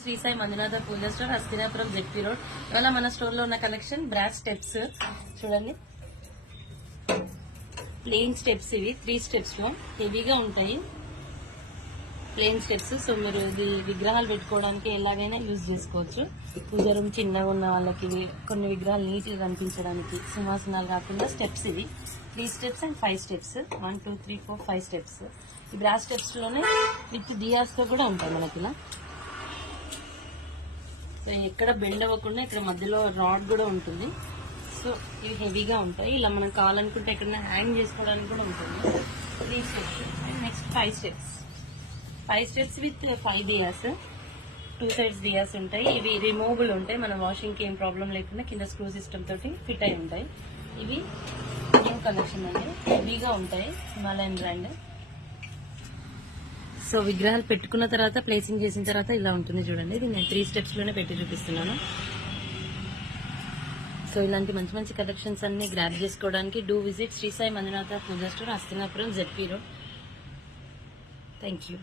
Shri Sai Manjunatha Pooja store, Hastinapuram, ZP road. ఇవాళ మన store లో ఉన్న కలెక్షన్ బ్రాస్ స్టెప్స్ చూడండి. ప్లెయిన్ స్టెప్స్ ఇవి 3 స్టెప్స్ లో హెవీగా ఉంటాయి. Plain steps. సో మీరు ఇది విగ్రహాలు పెట్టుకోవడానికి ఎలాగైనా యూజ్ చేసుకోవచ్చు. పూజ రూమ్ చిన్నగా ఉన్న వాళ్ళకి, కొన్ని విగ్రహాలు నీట్ గా కనిపించడానికి, సింహాసనాలు కాకుండా స్టెప్స్ ఇవి 3 స్టెప్స్ అండ్ 5 స్టెప్స్. 1 2 3 4 5 స్టెప్స్. ఈ బ్రాస్ స్టెప్స్ లోనే విత్ దియాస్ తో కూడా ఉంటాయి మనకి ఇలా. సో ఎక్కడ బెండ్ అవ్వకుండా ఇక్కడ మధ్యలో రాడ్ కూడా ఉంటుంది. సో ఇవి హెవీగా ఉంటాయి. ఇలా మనం కావాలనుకుంటే ఎక్కడైనా హ్యాంగ్ చేసుకోవడానికి కూడా ఉంటుంది. 3 steps and next 5 steps. 5 steps with 5 diyas. 2 sides diyas ఉంటాయి. ఇవి రిమూవబుల్ ఉంటాయి. మన వాషింగ్ కి ఏం ప్రాబ్లం లేకుండా కింద స్క్రూ సిస్టమ్ తోటి ఫిట్ అయి ఉంటాయి. ఇవి న్యూ కలెక్షన్ అండి, హెవీగా ఉంటాయి. Himalayan brand. సో విగ్రహాలు పెట్టుకున్న తర్వాత, ప్లేసింగ్ చేసిన తర్వాత ఇలా ఉంటుంది చూడండి. ఇది నేను 3 స్టెప్స్ లోనే పెట్టి చూపిస్తున్నాను. సో ఇలాంటి మంచి మంచి కలెక్షన్స్ అన్ని గ్రాబ్ చేసుకోవడానికి do visit Shri Sai Manjunatha Pooja store, Hastinapuram, ZP road. Thank you.